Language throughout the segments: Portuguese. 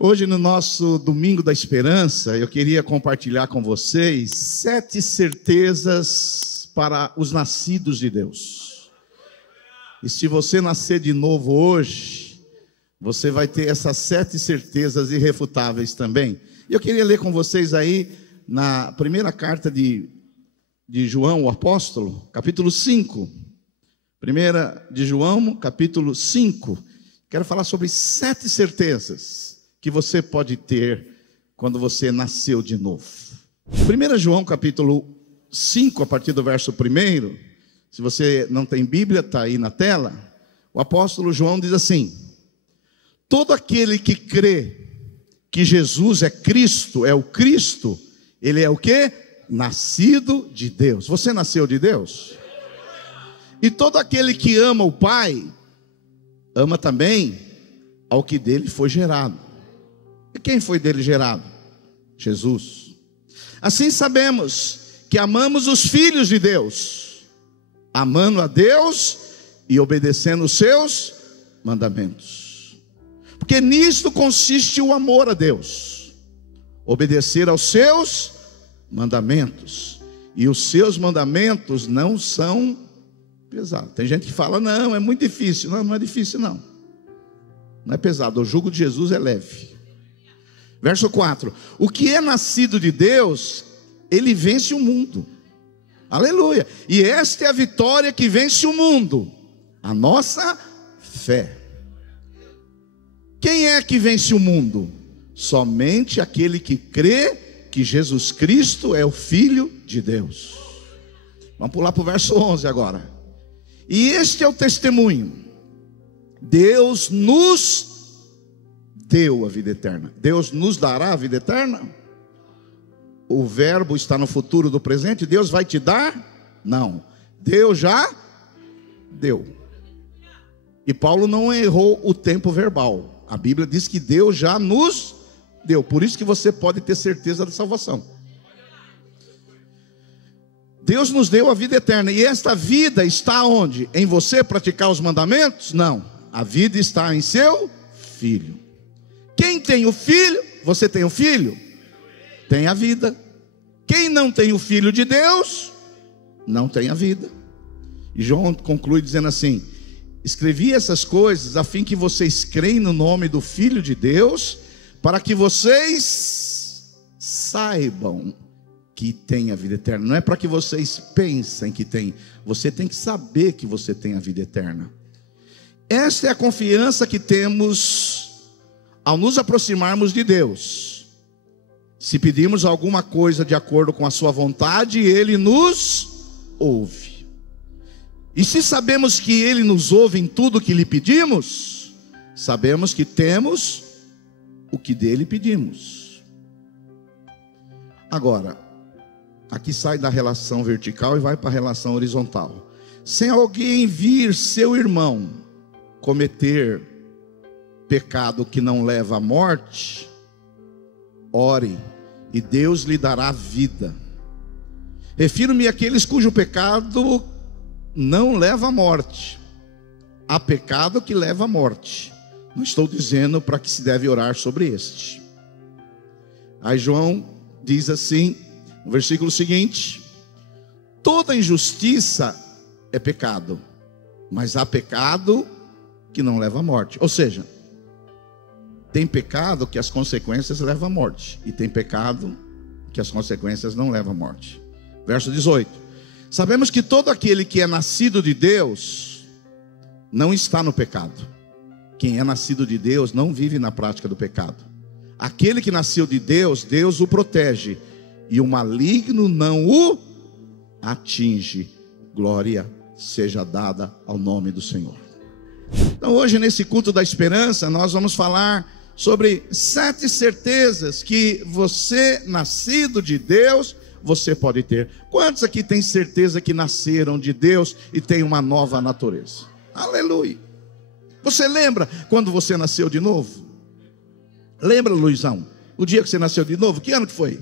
Hoje, no nosso Domingo da Esperança, eu queria compartilhar com vocês 7 certezas para os nascidos de Deus. E se você nascer de novo hoje, você vai ter essas 7 certezas irrefutáveis também. E eu queria ler com vocês aí, na primeira carta de João, o apóstolo, capítulo 5. Primeira de João, capítulo 5. Quero falar sobre 7 certezas que você pode ter quando você nasceu de novo. 1 João capítulo 5, a partir do verso 1, se você não tem Bíblia, está aí na tela. O apóstolo João diz assim: todo aquele que crê que Jesus é Cristo, é o Cristo, ele é o quê? Nascido de Deus. Você nasceu de Deus? E todo aquele que ama o Pai, ama também ao que dele foi gerado. E quem foi dele gerado? Jesus. Assim sabemos que amamos os filhos de Deus, amando a Deus e obedecendo os seus mandamentos. Porque nisto consiste o amor a Deus, obedecer aos seus mandamentos. E os seus mandamentos não são pesados. Tem gente que fala, não, é muito difícil. Não, não é difícil não. Não é pesado, o jugo de Jesus é leve. Verso 4: o que é nascido de Deus, ele vence o mundo. Aleluia. E esta é a vitória que vence o mundo, a nossa fé. Quem é que vence o mundo? Somente aquele que crê que Jesus Cristo é o Filho de Deus. Vamos pular para o verso 11 agora. E este é o testemunho: Deus nos deu a vida eterna. Deus nos dará a vida eterna? O verbo está no futuro do presente. Deus vai te dar? Não. Deus já deu. E Paulo não errou o tempo verbal. A Bíblia diz que Deus já nos deu. Por isso que você pode ter certeza da salvação. Deus nos deu a vida eterna. E esta vida está onde? Em você praticar os mandamentos? Não. A vida está em seu Filho. Quem tem o Filho, você tem o Filho? Tem a vida. Quem não tem o Filho de Deus, não tem a vida. E João conclui dizendo assim: escrevi essas coisas a fim que vocês creem no nome do Filho de Deus, para que vocês saibam que tem a vida eterna. Não é para que vocês pensem que tem. Você tem que saber que você tem a vida eterna. Esta é a confiança que temos ao nos aproximarmos de Deus. Se pedirmos alguma coisa de acordo com a sua vontade, Ele nos ouve. E se sabemos que Ele nos ouve em tudo que lhe pedimos, sabemos que temos o que dele pedimos. Agora, aqui sai da relação vertical e vai para a relação horizontal. Se alguém vir seu irmão cometer pecado que não leva à morte, ore e Deus lhe dará vida. Refiro-me àqueles cujo pecado não leva à morte. Há pecado que leva à morte. Não estou dizendo para que se deve orar sobre este. Aí João diz assim, no versículo seguinte: toda injustiça é pecado, mas há pecado que não leva à morte. Ou seja, tem pecado que as consequências levam à morte, e tem pecado que as consequências não levam à morte. Verso 18: sabemos que todo aquele que é nascido de Deus não está no pecado. Quem é nascido de Deus não vive na prática do pecado. Aquele que nasceu de Deus, Deus o protege, e o maligno não o atinge. Glória seja dada ao nome do Senhor. Então hoje, nesse culto da esperança, nós vamos falar sobre 7 certezas que você, nascido de Deus, você pode ter. Quantos aqui têm certeza que nasceram de Deus e têm uma nova natureza? Aleluia. Você lembra quando você nasceu de novo? Lembra, Luizão, o dia que você nasceu de novo? Que ano que foi?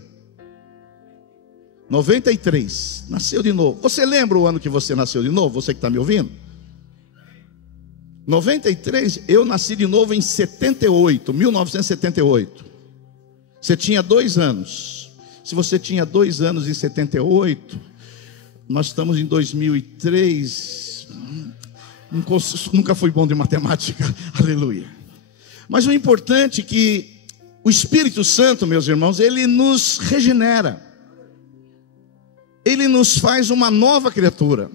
93, nasceu de novo. Você lembra o ano que você nasceu de novo? Você que está me ouvindo? 93, eu nasci de novo em 78, 1978. Você tinha 2 anos. Se você tinha 2 anos em 78, nós estamos em 2003. Nunca fui bom de matemática, aleluia. Mas o importante é que o Espírito Santo, meus irmãos, ele nos regenera. Ele nos faz uma nova criatura.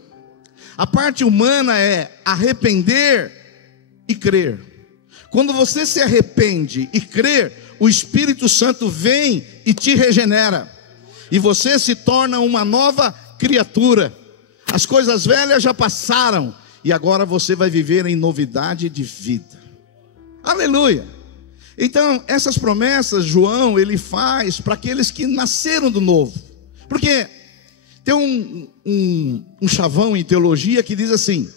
A parte humana é arrepender e crer. Quando você se arrepende e crer, o Espírito Santo vem e te regenera. E você se torna uma nova criatura. As coisas velhas já passaram. E agora você vai viver em novidade de vida. Aleluia! Então, essas promessas, João, ele faz para aqueles que nasceram do novo. Porque tem um chavão em teologia que diz assim: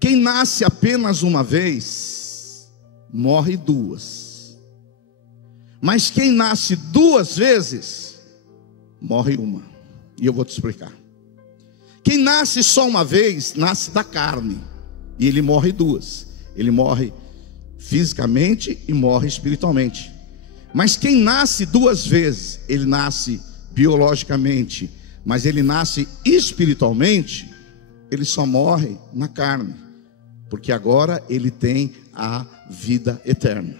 quem nasce apenas uma vez, morre 2. Mas quem nasce 2 vezes, morre 1. E eu vou te explicar. Quem nasce só uma vez, nasce da carne. E ele morre 2. Ele morre fisicamente e morre espiritualmente. Mas quem nasce 2 vezes, ele nasce biologicamente, mas ele nasce espiritualmente, ele só morre na carne, porque agora ele tem a vida eterna.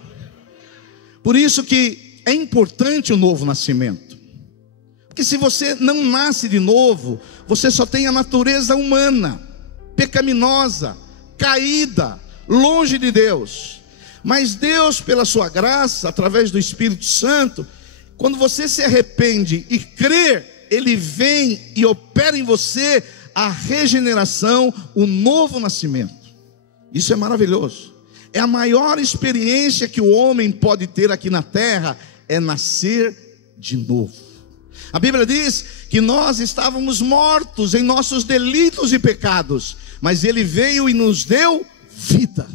Por isso que é importante o novo nascimento, porque se você não nasce de novo, você só tem a natureza humana, pecaminosa, caída, longe de Deus. Mas Deus, pela sua graça, através do Espírito Santo, quando você se arrepende e crê, Ele vem e opera em você a regeneração, o novo nascimento. Isso é maravilhoso. É a maior experiência que o homem pode ter aqui na terra, é nascer de novo. A Bíblia diz que nós estávamos mortos em nossos delitos e pecados, mas Ele veio e nos deu vida.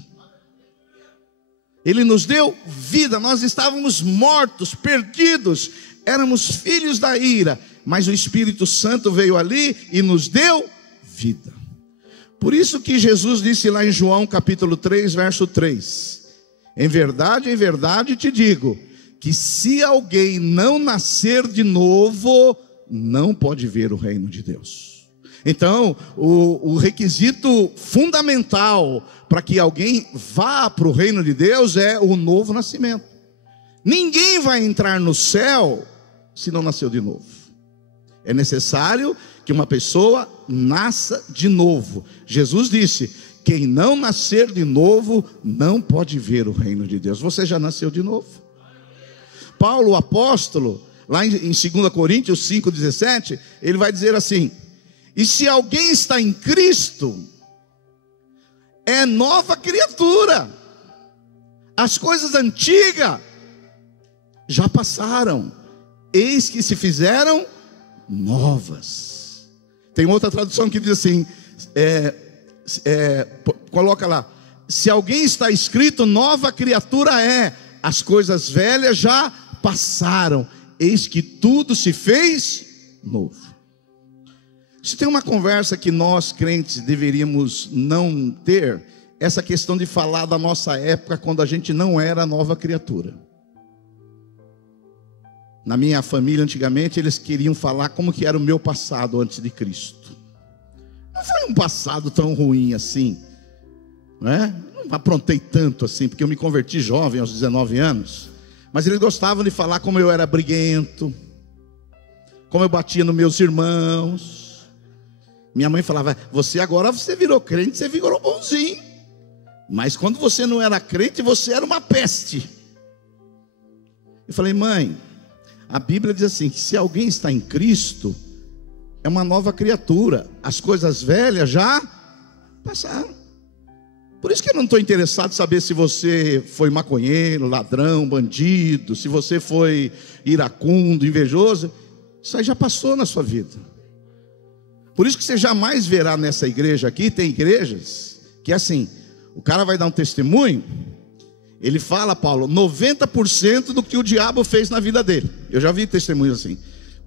Ele nos deu vida. Nós estávamos mortos, perdidos, éramos filhos da ira, mas o Espírito Santo veio ali e nos deu vida. Por isso que Jesus disse lá em João capítulo 3, verso 3: em verdade te digo, que se alguém não nascer de novo, não pode ver o reino de Deus. Então, o requisito fundamental para que alguém vá para o reino de Deus é o novo nascimento. Ninguém vai entrar no céu se não nasceu de novo. É necessário que uma pessoa nasça de novo. Jesus disse: quem não nascer de novo não pode ver o reino de Deus. Você já nasceu de novo? Paulo, o apóstolo, lá em 2 Coríntios 5,17, ele vai dizer assim: e se alguém está em Cristo, é nova criatura, as coisas antigas já passaram, eis que se fizeram novas. Tem outra tradução que diz assim, coloca lá: se alguém está escrito, nova criatura é, as coisas velhas já passaram, eis que tudo se fez novo. Se tem uma conversa que nós crentes deveríamos não ter, essa questão de falar da nossa época quando a gente não era nova criatura. Na minha família antigamente eles queriam falar como que era o meu passado antes de Cristo. Não foi um passado tão ruim assim, né? Não aprontei tanto assim, porque eu me converti jovem aos 19 anos. Mas eles gostavam de falar como eu era briguento, como eu batia nos meus irmãos. Minha mãe falava: você agora virou crente, você virou bonzinho. Mas quando você não era crente, você era uma peste. Eu falei: mãe, a Bíblia diz assim, que se alguém está em Cristo, é uma nova criatura. As coisas velhas já passaram. Por isso que eu não estou interessado em saber se você foi maconheiro, ladrão, bandido, se você foi iracundo, invejoso. Isso aí já passou na sua vida. Por isso que você jamais verá nessa igreja aqui, tem igrejas que é assim, o cara vai dar um testemunho, ele fala, Paulo, 90% do que o diabo fez na vida dele. Eu já vi testemunhos assim.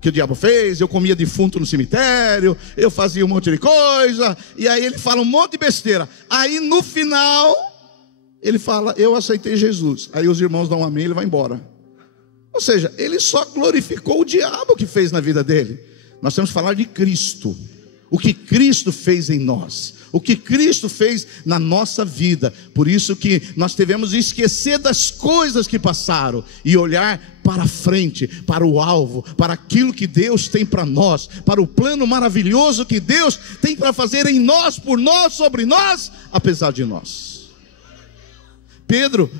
que o diabo fez, eu comia defunto no cemitério, eu fazia um monte de coisa, e aí ele fala um monte de besteira. Aí no final, ele fala, eu aceitei Jesus. Aí os irmãos dão um amém, ele vai embora. Ou seja, ele só glorificou o diabo que fez na vida dele. Nós temos que falar de Cristo, o que Cristo fez em nós, o que Cristo fez na nossa vida. Por isso que nós devemos esquecer das coisas que passaram e olhar para frente, para o alvo, para aquilo que Deus tem para nós, para o plano maravilhoso que Deus tem para fazer em nós, por nós, sobre nós, apesar de nós. Pedro,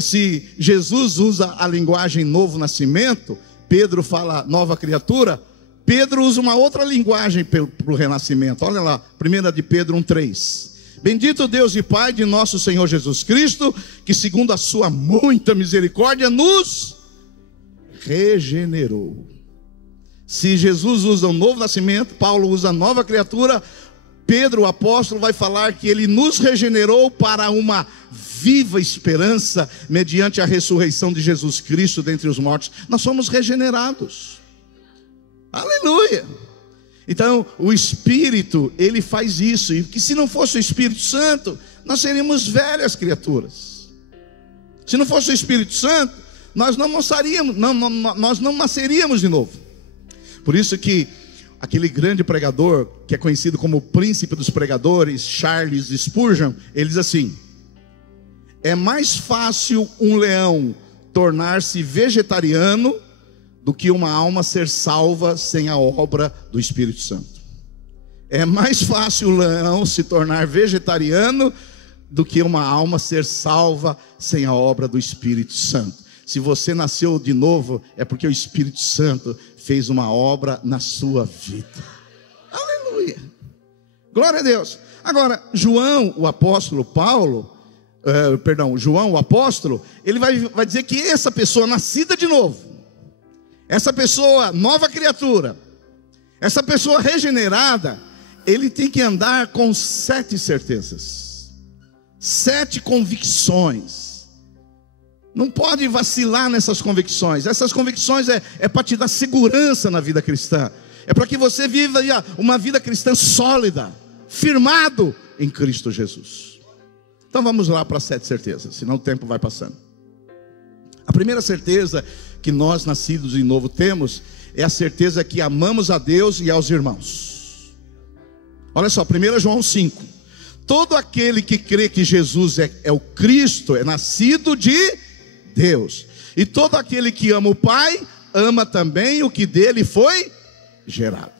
se Jesus usa a linguagem novo nascimento, Pedro fala nova criatura, Pedro usa uma outra linguagem para o renascimento. Olha lá, 1 de Pedro 1,3. Bendito Deus e Pai de nosso Senhor Jesus Cristo, que segundo a sua muita misericórdia nos regenerou. Se Jesus usa o novo nascimento, Paulo usa a nova criatura, Pedro, o apóstolo, vai falar que ele nos regenerou para uma viva esperança, mediante a ressurreição de Jesus Cristo dentre os mortos. Nós somos regenerados. Aleluia! Então o Espírito, ele faz isso. E que se não fosse o Espírito Santo, nós seríamos velhas criaturas. Se não fosse o Espírito Santo, nós não nasceríamos de novo. Por isso que aquele grande pregador, que é conhecido como o príncipe dos pregadores, Charles Spurgeon, ele diz assim: é mais fácil um leão tornar-se vegetariano do que uma alma ser salva sem a obra do Espírito Santo. É mais fácil o leão se tornar vegetariano do que uma alma ser salva sem a obra do Espírito Santo. Se você nasceu de novo, é porque o Espírito Santo fez uma obra na sua vida. Aleluia! Glória a Deus. Agora, João, o apóstolo, ele vai dizer que essa pessoa nascida de novo, essa pessoa nova criatura, essa pessoa regenerada, ele tem que andar com 7 certezas, 7 convicções. Não pode vacilar nessas convicções. Essas convicções é para te dar segurança na vida cristã, é para que você viva uma vida cristã sólida, firmado em Cristo Jesus. Então vamos lá para as 7 certezas, senão o tempo vai passando. A primeira certeza que nós nascidos de novo temos é a certeza que amamos a Deus e aos irmãos. Olha só, 1 João 5. Todo aquele que crê que Jesus é o Cristo é nascido de Deus. E todo aquele que ama o Pai, ama também o que dele foi gerado.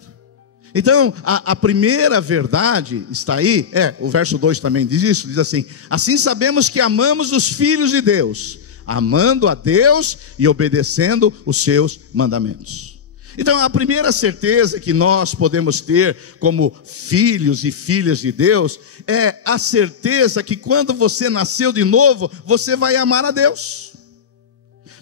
Então, a primeira verdade está aí, o verso 2 também diz isso, diz assim: assim sabemos que amamos os filhos de Deus, amando a Deus e obedecendo os seus mandamentos. Então a primeira certeza que nós podemos ter como filhos e filhas de Deus é a certeza que quando você nasceu de novo, você vai amar a Deus.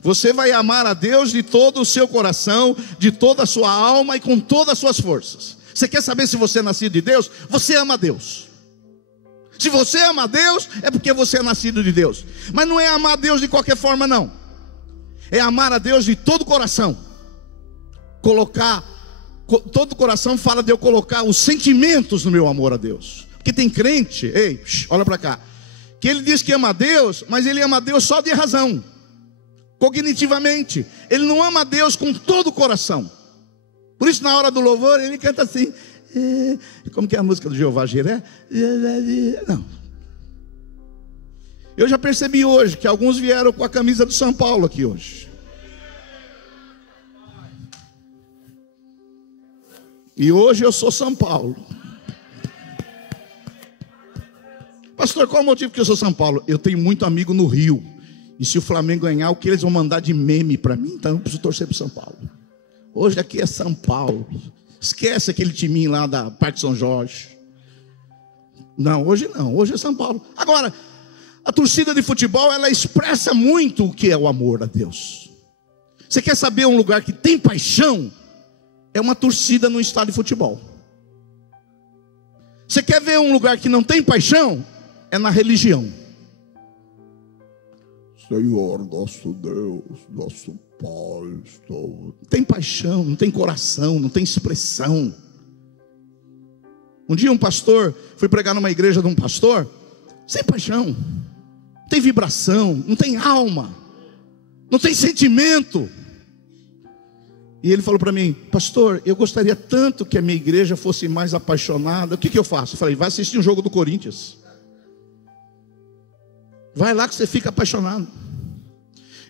Você vai amar a Deus de todo o seu coração, de toda a sua alma e com todas as suas forças. Você quer saber se você é nascido de Deus? Você ama a Deus. Se você ama a Deus, é porque você é nascido de Deus. Mas não é amar a Deus de qualquer forma, não. É amar a Deus de todo o coração. Todo o coração fala de eu colocar os sentimentos no meu amor a Deus. Porque tem crente, olha para cá, que ele diz que ama a Deus, mas ele ama a Deus só de razão, cognitivamente. Ele não ama a Deus com todo o coração. Por isso na hora do louvor ele canta assim, como que é a música do Jeová Jiré? Não. Eu já percebi hoje que alguns vieram com a camisa do São Paulo aqui hoje. E hoje eu sou São Paulo. Pastor, qual é o motivo que eu sou São Paulo? Eu tenho muito amigo no Rio. E se o Flamengo ganhar, o que eles vão mandar de meme para mim? Então eu preciso torcer para São Paulo. Hoje aqui é São Paulo. Esquece aquele timinho lá da parte de São Jorge. Não, hoje não. Hoje é São Paulo. Agora, a torcida de futebol, ela expressa muito o que é o amor a Deus. Você quer saber um lugar que tem paixão? É uma torcida no estádio de futebol. Você quer ver um lugar que não tem paixão? É na religião. Senhor, nosso Deus, nosso Pai, não tem paixão, não tem coração, não tem expressão. Um dia um pastor, fui pregar numa igreja de um pastor, sem paixão, não tem vibração, não tem alma, não tem sentimento. E ele falou para mim: pastor, eu gostaria tanto que a minha igreja fosse mais apaixonada. O que eu faço? Eu falei: vai assistir um jogo do Corinthians. Vai lá que você fica apaixonado.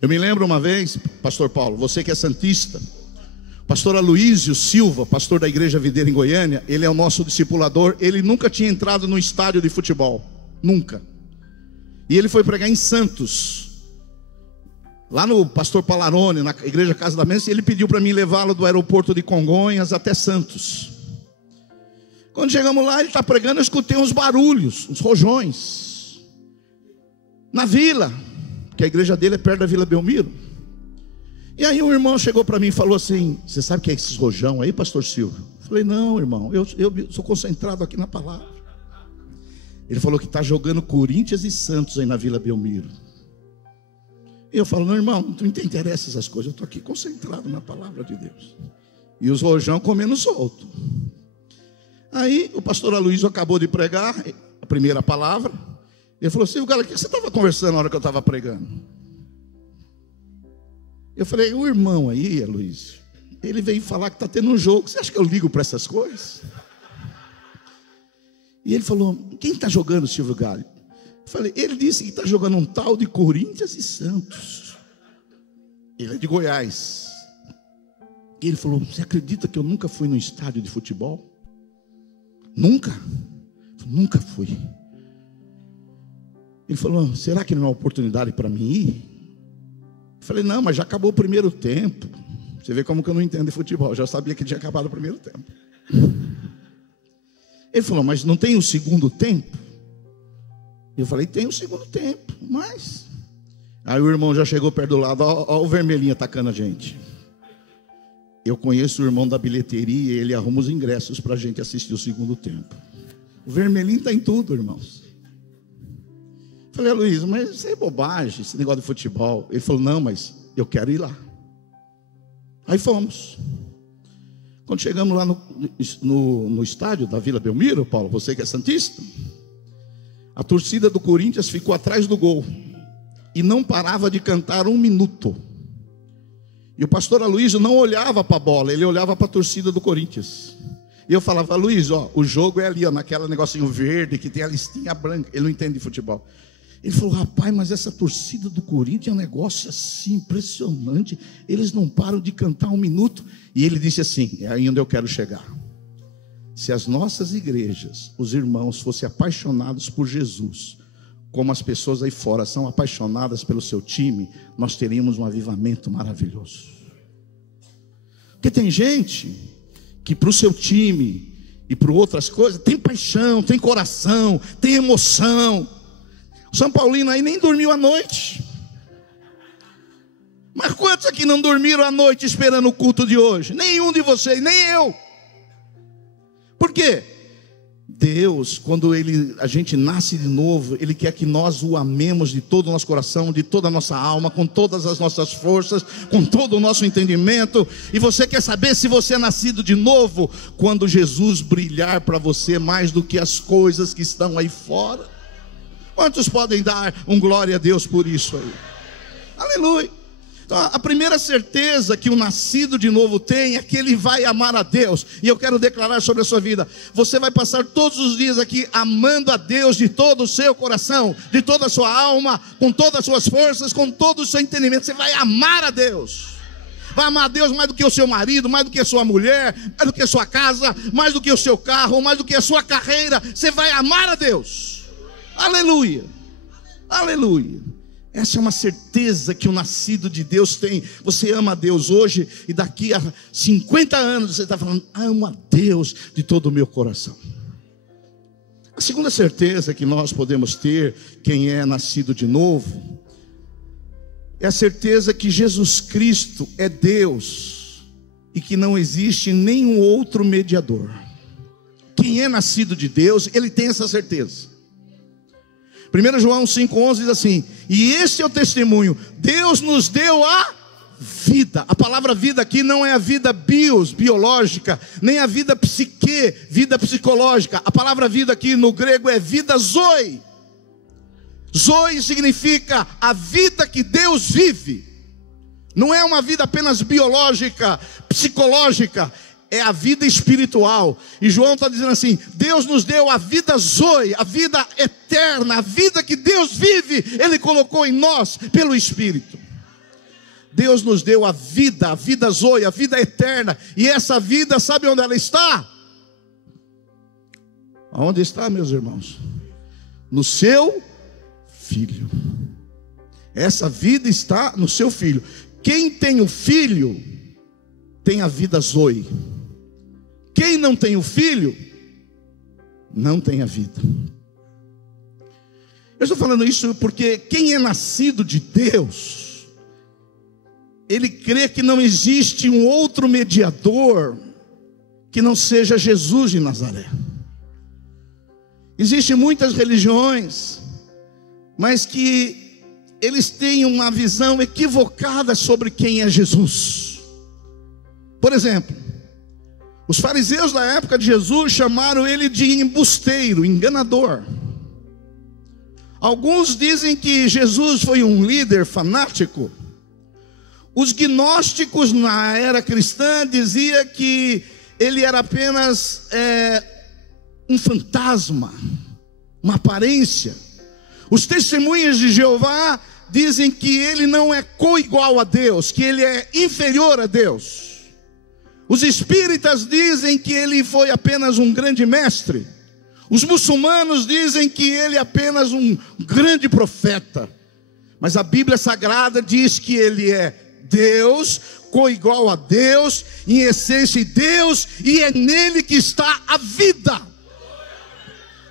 Eu me lembro uma vez, pastor Paulo, você que é santista, pastor Aloísio Silva, pastor da igreja Videira em Goiânia, ele é o nosso discipulador. Ele nunca tinha entrado no estádio de futebol, nunca. E ele foi pregar em Santos, lá no pastor Palarone, na igreja Casa da Mesa. E ele pediu para mim levá-lo do aeroporto de Congonhas até Santos. Quando chegamos lá, ele está pregando, eu escutei uns barulhos, uns rojões na vila, que a igreja dele é perto da Vila Belmiro. E aí um irmão chegou para mim e falou assim: você sabe o que é esses rojão aí, pastor Silvio? Eu falei: não, irmão, eu sou concentrado aqui na palavra. Ele falou que está jogando Corinthians e Santos aí na Vila Belmiro. E eu falo: não, irmão, não te interessa essas coisas, eu estou aqui concentrado na palavra de Deus. E os rojão comendo solto. Aí o pastor Aloísio acabou de pregar a primeira palavra. Ele falou: Silvio, cara, o que você estava conversando na hora que eu estava pregando? Eu falei: o irmão aí, Aloísio, ele veio falar que está tendo um jogo. Você acha que eu ligo para essas coisas? E ele falou: quem está jogando, Silvio Galho? Eu falei: ele disse que está jogando um tal de Corinthians e Santos. Ele é de Goiás. E ele falou: você acredita que eu nunca fui num estádio de futebol? Nunca? Eu falei: nunca fui. Ele falou: será que não é uma oportunidade para mim ir? Eu falei: não, mas já acabou o primeiro tempo. Você vê como que eu não entendo de futebol. Eu já sabia que tinha acabado o primeiro tempo. Ele falou: mas não tem o segundo tempo? Eu falei: tem o segundo tempo, mas... Aí o irmão já chegou perto do lado: ó o vermelhinho atacando a gente. Eu conheço o irmão da bilheteria e ele arruma os ingressos para a gente assistir o segundo tempo. O vermelhinho está em tudo, irmãos. Eu falei: Luiz, mas isso é bobagem, esse negócio de futebol. Ele falou: não, mas eu quero ir lá. Aí fomos. Quando chegamos lá no estádio da Vila Belmiro, Paulo, você que é santista, a torcida do Corinthians ficou atrás do gol e não parava de cantar 1 minuto. E o pastor Aloísio não olhava para a bola, ele olhava para a torcida do Corinthians. E eu falava: Luiz, ó, o jogo é ali, ó, naquela negocinho verde que tem a listinha branca. Ele não entende de futebol. Ele falou: rapaz, mas essa torcida do Corinthians é um negócio assim impressionante. Eles não param de cantar 1 minuto. E ele disse assim: é aí onde eu quero chegar. Se as nossas igrejas, os irmãos, fossem apaixonados por Jesus, como as pessoas aí fora são apaixonadas pelo seu time, nós teríamos um avivamento maravilhoso. Porque tem gente que para o seu time e para outras coisas tem paixão, tem coração, tem emoção. O São Paulino aí nem dormiu à noite. Mas quantos aqui não dormiram à noite esperando o culto de hoje? Nenhum de vocês, nem eu. Por quê? Deus, quando a gente nasce de novo, Ele quer que nós o amemos de todo o nosso coração, de toda a nossa alma, com todas as nossas forças, com todo o nosso entendimento. E você quer saber se você é nascido de novo? Quando Jesus brilhar para você mais do que as coisas que estão aí fora. Quantos podem dar um glória a Deus por isso aí? Aleluia. Então, a primeira certeza que o nascido de novo tem é que ele vai amar a Deus. E eu quero declarar sobre a sua vida: você vai passar todos os dias aqui amando a Deus de todo o seu coração, de toda a sua alma, com todas as suas forças, com todo o seu entendimento. Você vai amar a Deus. Vai amar a Deus mais do que o seu marido, mais do que a sua mulher, mais do que a sua casa, mais do que o seu carro, mais do que a sua carreira. Você vai amar a Deus. Aleluia, aleluia. Essa é uma certeza que o nascido de Deus tem. Você ama a Deus hoje e daqui a 50 anos você está falando: amo a Deus de todo o meu coração. A segunda certeza que nós podemos ter, quem é nascido de novo, é a certeza que Jesus Cristo é Deus e que não existe nenhum outro mediador. Quem é nascido de Deus, ele tem essa certeza. 1 João 5,11 diz assim: e este é o testemunho, Deus nos deu a vida. A palavra vida aqui não é a vida biológica, nem a vida psique, vida psicológica. A palavra vida aqui no grego é vida zoe. Zoe significa a vida que Deus vive. Não é uma vida apenas biológica, psicológica, é a vida espiritual. E João está dizendo assim: Deus nos deu a vida zoe, a vida eterna, a vida que Deus vive, Ele colocou em nós pelo Espírito. Deus nos deu a vida zoe, a vida eterna. E essa vida, sabe onde ela está? Aonde está, meus irmãos? No seu Filho. Essa vida está no seu Filho. Quem tem o Filho tem a vida zoe. Quem não tem o Filho não tem a vida. Eu estou falando isso porque quem é nascido de Deus, ele crê que não existe um outro mediador que não seja Jesus de Nazaré. Existem muitas religiões, mas que eles têm uma visão equivocada sobre quem é Jesus. Por exemplo, os fariseus da época de Jesus chamaram ele de embusteiro, enganador. Alguns dizem que Jesus foi um líder fanático. Os gnósticos na era cristã diziam que ele era apenas um fantasma, uma aparência. Os testemunhas de Jeová dizem que ele não é coigual a Deus, que ele é inferior a Deus. Os espíritas dizem que ele foi apenas um grande mestre. Os muçulmanos dizem que ele é apenas um grande profeta. Mas a Bíblia Sagrada diz que ele é Deus, coigual a Deus, em essência Deus, e é nele que está a vida.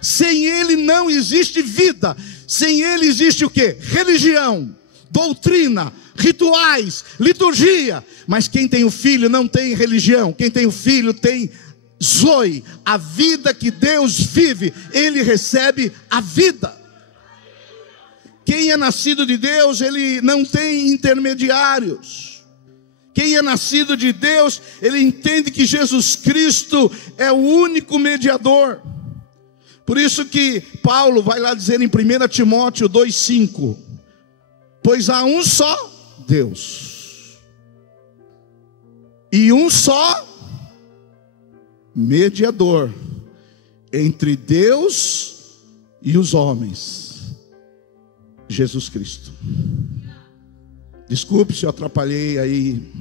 Sem ele não existe vida. Sem ele existe o quê? Religião, doutrina, rituais, liturgia. Mas quem tem o Filho não tem religião. Quem tem o Filho tem zoe, a vida que Deus vive. Ele recebe a vida. Quem é nascido de Deus, ele não tem intermediários. Quem é nascido de Deus, ele entende que Jesus Cristo é o único mediador. Por isso que Paulo vai lá dizer em 1 Timóteo 2,5: pois há um só Deus e um só mediador entre Deus e os homens, Jesus Cristo. Desculpe se eu atrapalhei aí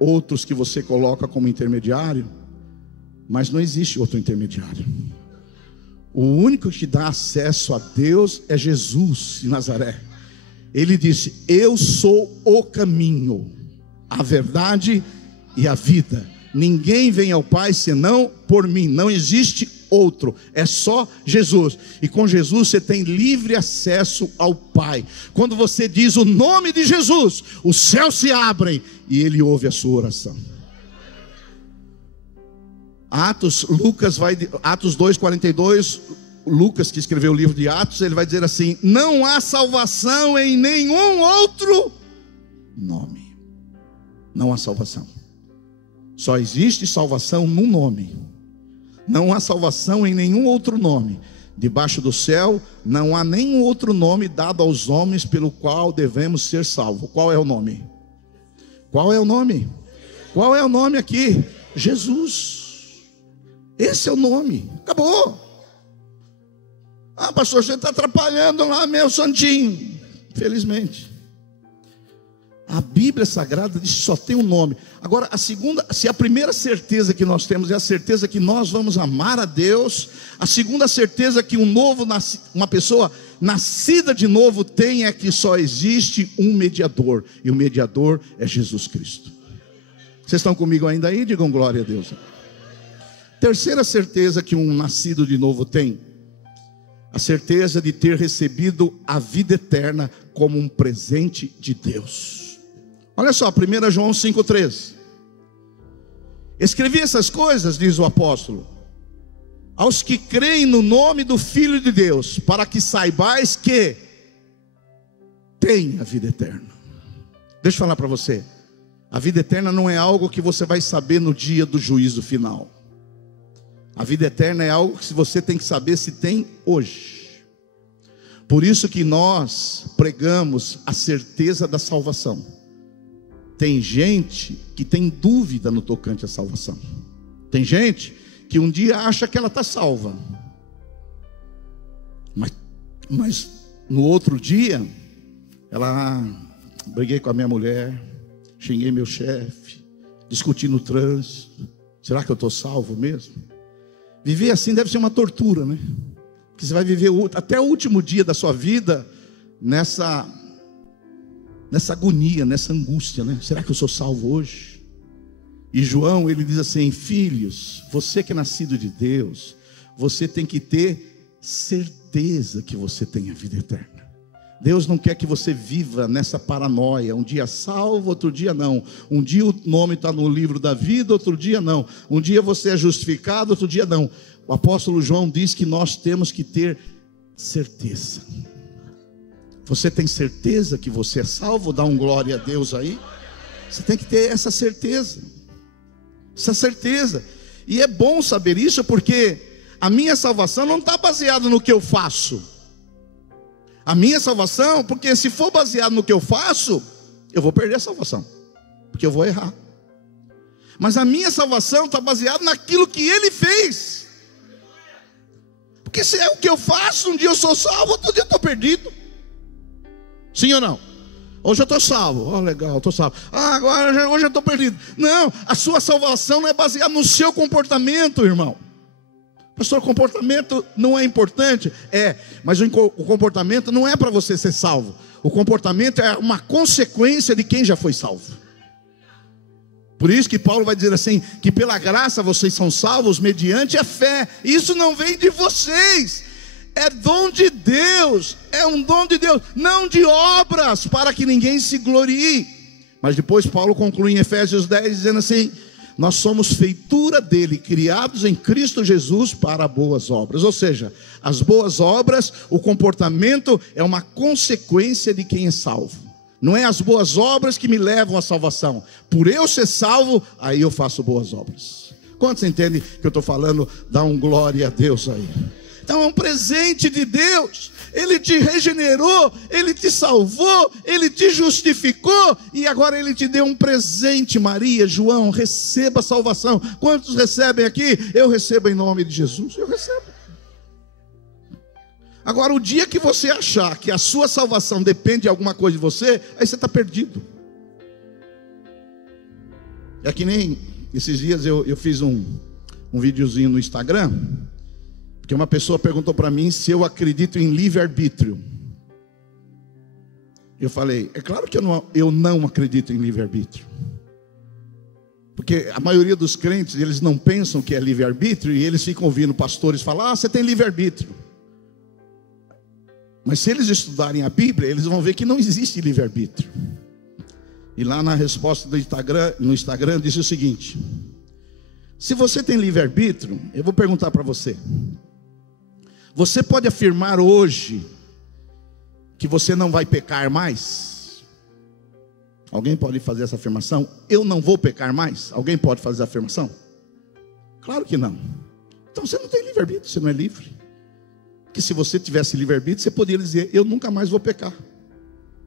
outros que você coloca como intermediário, mas não existe outro intermediário. O único que dá acesso a Deus é Jesus de Nazaré. Ele disse: eu sou o caminho, a verdade e a vida. Ninguém vem ao Pai senão por mim. Não existe outro, é só Jesus. E com Jesus você tem livre acesso ao Pai. Quando você diz o nome de Jesus, os céus se abrem e Ele ouve a sua oração. Atos 2,42, Lucas, que escreveu o livro de Atos, ele vai dizer assim: não há salvação em nenhum outro nome. Não há salvação. Só existe salvação num nome. Não há salvação em nenhum outro nome. Debaixo do céu não há nenhum outro nome dado aos homens pelo qual devemos ser salvos. Qual é o nome? Qual é o nome? Qual é o nome aqui? Jesus. Esse é o nome. Acabou. Ah, pastor, você está atrapalhando lá meu santinho. Felizmente. A Bíblia Sagrada diz que só tem um nome. Agora, se a primeira certeza que nós temos é a certeza que nós vamos amar a Deus, a segunda certeza que uma pessoa nascida de novo tem é que só existe um mediador, e o mediador é Jesus Cristo. Vocês estão comigo ainda aí? Digam glória a Deus. Terceira certeza que um nascido de novo tem: a certeza de ter recebido a vida eterna como um presente de Deus. Olha só, 1 João 5,13. Escrevi essas coisas, diz o apóstolo, aos que creem no nome do Filho de Deus, para que saibais que tem a vida eterna. Deixa eu falar para você, a vida eterna não é algo que você vai saber no dia do juízo final. A vida eterna é algo que você tem que saber se tem hoje. Por isso que nós pregamos a certeza da salvação. Tem gente que tem dúvida no tocante à salvação. Tem gente que um dia acha que ela está salva, mas no outro dia ela briguei com a minha mulher, xinguei meu chefe, discuti no trânsito. Será que eu estou salvo mesmo? Viver assim deve ser uma tortura, né? Porque você vai viver até o último dia da sua vida nessa agonia, nessa angústia, né? Será que eu sou salvo hoje? E João, ele diz assim: filhos, você que é nascido de Deus, você tem que ter certeza que você tem a vida eterna. Deus não quer que você viva nessa paranoia, um dia salvo, outro dia não. Um dia o nome está no livro da vida, outro dia não. Um dia você é justificado, outro dia não. O apóstolo João diz que nós temos que ter certeza. Você tem certeza que você é salvo? Dá um glória a Deus aí. Você tem que ter essa certeza. Essa certeza. E é bom saber isso, porque a minha salvação não está baseada no que eu faço. A minha salvação, porque se for baseado no que eu faço, eu vou perder a salvação, porque eu vou errar. Mas a minha salvação está baseada naquilo que Ele fez. Porque se é o que eu faço, um dia eu sou salvo, outro dia eu estou perdido. Sim ou não? Hoje eu estou salvo. Oh, legal, estou salvo. Hoje eu estou perdido. Não, a sua salvação não é baseada no seu comportamento, irmão. Pastor, o comportamento não é importante? É, mas o comportamento não é para você ser salvo. O comportamento é uma consequência de quem já foi salvo. Por isso que Paulo vai dizer assim, que pela graça vocês são salvos mediante a fé. Isso não vem de vocês, é dom de Deus, é um dom de Deus, não de obras, para que ninguém se glorie. Mas depois Paulo conclui em Efésios 10 dizendo assim: nós somos feitura dele, criados em Cristo Jesus para boas obras. Ou seja, as boas obras, o comportamento é uma consequência de quem é salvo. Não é as boas obras que me levam à salvação. Por eu ser salvo, aí eu faço boas obras. Quantos entendem que eu estou falando? Dá um glória a Deus aí. Então é um presente de Deus. Ele te regenerou, Ele te salvou, Ele te justificou, e agora Ele te deu um presente. Maria, João, receba a salvação. Quantos recebem aqui? Eu recebo em nome de Jesus, eu recebo. Agora, o dia que você achar que a sua salvação depende de alguma coisa de você, aí você está perdido. É que nem esses dias eu fiz um videozinho no Instagram, porque uma pessoa perguntou para mim se eu acredito em livre-arbítrio. Eu falei, é claro que eu não acredito em livre-arbítrio. Porque a maioria dos crentes, eles não pensam que é livre-arbítrio, e eles ficam ouvindo pastores falar, você tem livre-arbítrio. Mas se eles estudarem a Bíblia, eles vão ver que não existe livre-arbítrio. E lá na resposta do Instagram disse o seguinte: se você tem livre-arbítrio, eu vou perguntar para você. Você pode afirmar hoje que você não vai pecar mais? Alguém pode fazer essa afirmação? Eu não vou pecar mais? Alguém pode fazer essa afirmação? Claro que não. Então você não tem livre-arbítrio, você não é livre. Porque se você tivesse livre-arbítrio, você poderia dizer, eu nunca mais vou pecar.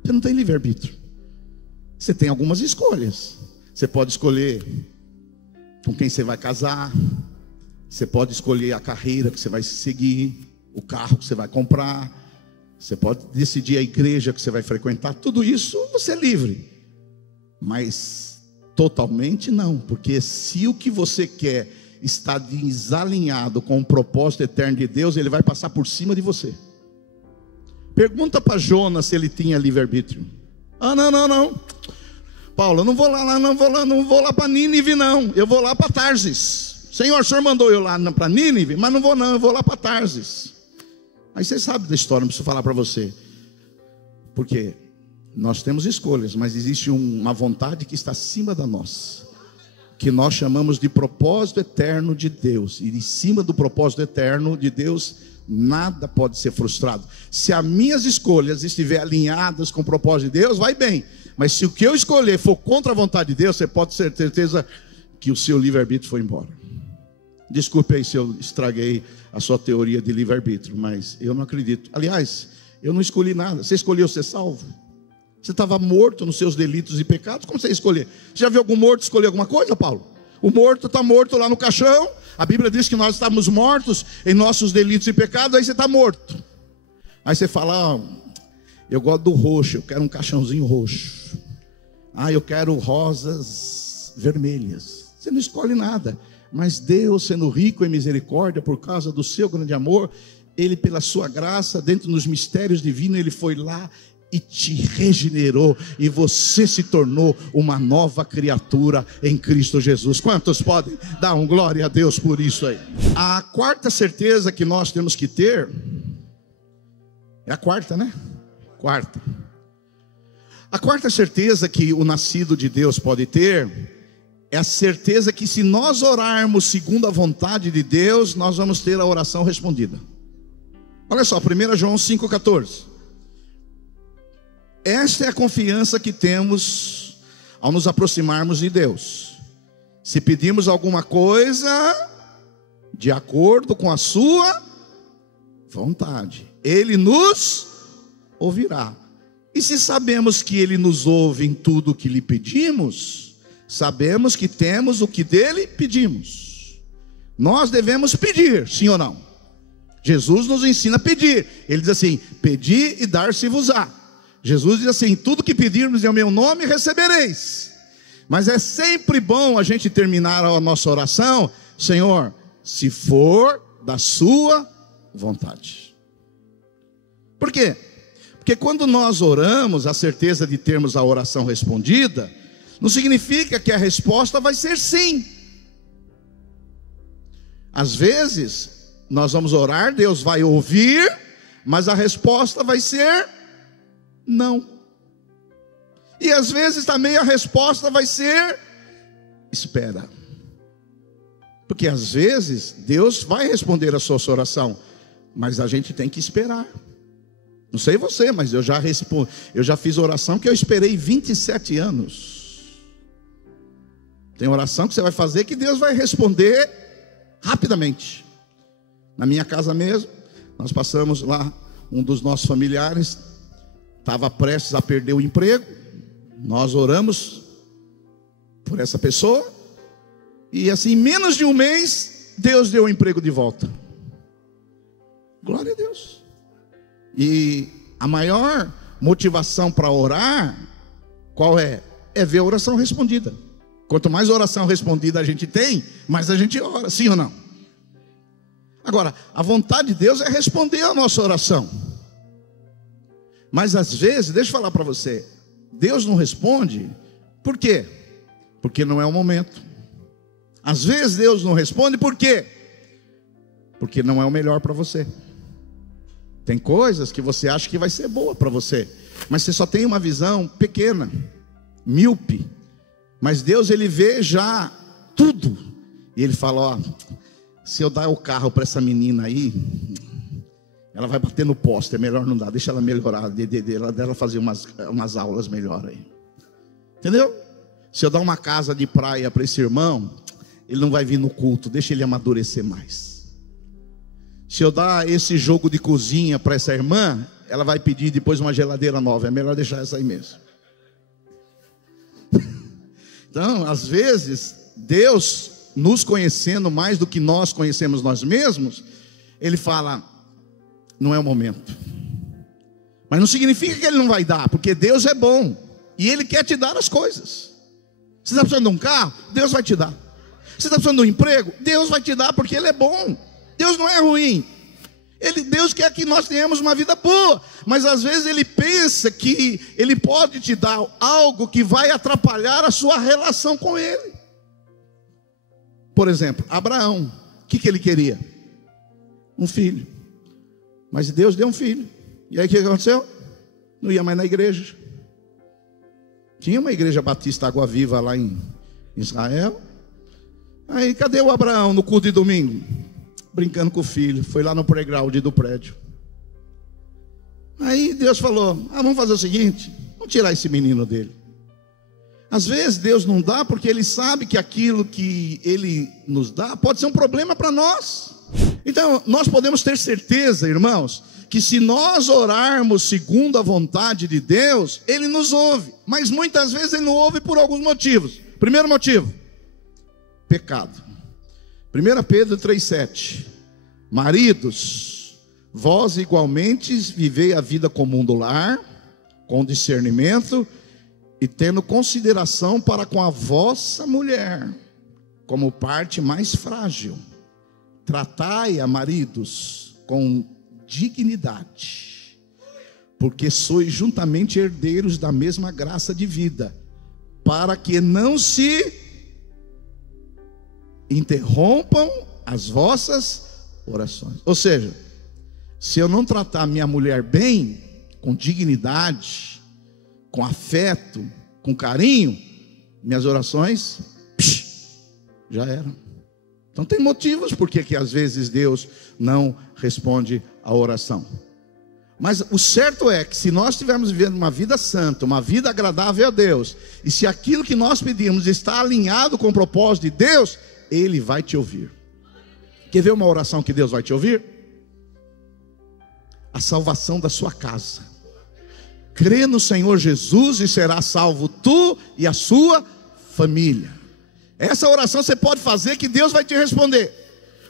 Você não tem livre-arbítrio. Você tem algumas escolhas. Você pode escolher com quem você vai casar. Você pode escolher a carreira que você vai seguir, o carro que você vai comprar. Você pode decidir a igreja que você vai frequentar. Tudo isso você é livre. Mas totalmente não. Porque se o que você quer está desalinhado com o propósito eterno de Deus, Ele vai passar por cima de você. Pergunta para Jonas se ele tinha livre-arbítrio. Não. Paulo, eu não vou lá para Nínive não. Eu vou lá para Tarsis. Senhor, o senhor mandou eu lá para Nínive, mas não vou não, eu vou lá para Tarsis. Aí você sabe da história, não preciso falar para você. Porque nós temos escolhas, mas existe uma vontade que está acima da nossa, que nós chamamos de propósito eterno de Deus. E em cima do propósito eterno de Deus, nada pode ser frustrado. Se as minhas escolhas estiverem alinhadas com o propósito de Deus, vai bem. Mas se o que eu escolher for contra a vontade de Deus, você pode ter certeza que o seu livre-arbítrio foi embora. Desculpe aí se eu estraguei a sua teoria de livre-arbítrio, mas eu não acredito. Aliás, eu não escolhi nada. Você escolheu ser salvo? Você estava morto nos seus delitos e pecados? Como você escolher? Já viu algum morto escolher alguma coisa, Paulo? O morto está morto lá no caixão. A Bíblia diz que nós estávamos mortos em nossos delitos e pecados. Aí você está morto. Aí você fala, eu gosto do roxo, eu quero um caixãozinho roxo. Eu quero rosas vermelhas. Você não escolhe nada. Mas Deus, sendo rico em misericórdia, por causa do seu grande amor, Ele, pela sua graça, dentro dos mistérios divinos, Ele foi lá e te regenerou, e você se tornou uma nova criatura em Cristo Jesus. Quantos podem dar um glória a Deus por isso aí? A quarta certeza que nós temos que ter, é a quarta, né? Quarta. A quarta certeza que o nascido de Deus pode ter, é a certeza que se nós orarmos segundo a vontade de Deus, nós vamos ter a oração respondida. Olha só, 1 João 5,14. Esta é a confiança que temos ao nos aproximarmos de Deus. Se pedirmos alguma coisa de acordo com a sua vontade, Ele nos ouvirá. E se sabemos que Ele nos ouve em tudo o que lhe pedimos, sabemos que temos o que dele pedimos. Nós devemos pedir, sim ou não? Jesus nos ensina a pedir. Ele diz assim: pedi e dar-se-vos-á. Jesus diz assim: tudo que pedirmos em meu nome recebereis. Mas é sempre bom a gente terminar a nossa oração: Senhor, se for da sua vontade. Por quê? Porque quando nós oramos, a certeza de termos a oração respondida, não significa que a resposta vai ser sim. Às vezes, nós vamos orar, Deus vai ouvir, mas a resposta vai ser não. E às vezes também a resposta vai ser espera. Porque às vezes Deus vai responder a sua oração, mas a gente tem que esperar. Não sei você, mas eu já fiz oração que eu esperei 27 anos. Tem oração que você vai fazer que Deus vai responder rapidamente. Na minha casa mesmo, nós passamos lá, um dos nossos familiares estava prestes a perder o emprego. Nós oramos por essa pessoa, e assim, em menos de um mês, Deus deu o emprego de volta. Glória a Deus. E a maior motivação para orar, qual é? É ver a oração respondida. Quanto mais oração respondida a gente tem, mais a gente ora, sim ou não? Agora, a vontade de Deus é responder a nossa oração. Mas às vezes, deixa eu falar para você, Deus não responde, por quê? Porque não é o momento. Às vezes Deus não responde, por quê? Porque não é o melhor para você. Tem coisas que você acha que vai ser boa para você, mas você só tem uma visão pequena, míope. Mas Deus, Ele vê já tudo. E Ele fala, ó, se eu dar o carro para essa menina aí, ela vai bater no poste, é melhor não dar, deixa ela melhorar, dela fazer umas aulas melhor aí. Entendeu? Se eu dar uma casa de praia para esse irmão, ele não vai vir no culto, deixa ele amadurecer mais. Se eu dar esse jogo de cozinha para essa irmã, ela vai pedir depois uma geladeira nova, é melhor deixar essa aí mesmo. Então, às vezes, Deus, nos conhecendo mais do que nós conhecemos nós mesmos, Ele fala, não é o momento. Mas não significa que Ele não vai dar, porque Deus é bom, e Ele quer te dar as coisas. Você está precisando de um carro? Deus vai te dar. Você está precisando de um emprego? Deus vai te dar, porque Ele é bom. Deus não é ruim. Deus quer que nós tenhamos uma vida boa, mas às vezes Ele pensa que Ele pode te dar algo que vai atrapalhar a sua relação com Ele. Por exemplo, Abraão, o que ele queria? Um filho. Mas Deus deu um filho. E aí o que aconteceu? Não ia mais na igreja. Tinha uma igreja batista Água Viva lá em Israel, Aí, cadê o Abraão no culto de domingo? Brincando com o filho, foi lá no playground do prédio. Aí Deus falou: vamos fazer o seguinte, vamos tirar esse menino dele. Às vezes Deus não dá porque Ele sabe que aquilo que Ele nos dá pode ser um problema para nós. Então nós podemos ter certeza, irmãos, que se nós orarmos segundo a vontade de Deus, Ele nos ouve. Mas muitas vezes Ele não ouve por alguns motivos. Primeiro motivo: pecado. 1 Pedro 3,7: maridos, vós igualmente vivei a vida comum do lar, com discernimento e tendo consideração para com a vossa mulher, como parte mais frágil. Tratai-a, maridos, com dignidade, porque sois juntamente herdeiros da mesma graça de vida, para que não se interrompam as vossas orações. Ou seja, se eu não tratar minha mulher bem, com dignidade, com afeto, com carinho, minhas orações já eram. Então tem motivos porque que às vezes Deus não responde a oração. Mas o certo é que se nós estivermos vivendo uma vida santa, uma vida agradável a Deus, e se aquilo que nós pedimos está alinhado com o propósito de Deus, Ele vai te ouvir. Quer ver uma oração que Deus vai te ouvir? A salvação da sua casa. Crê no Senhor Jesus e será salvo tu e a sua família. Essa oração você pode fazer que Deus vai te responder.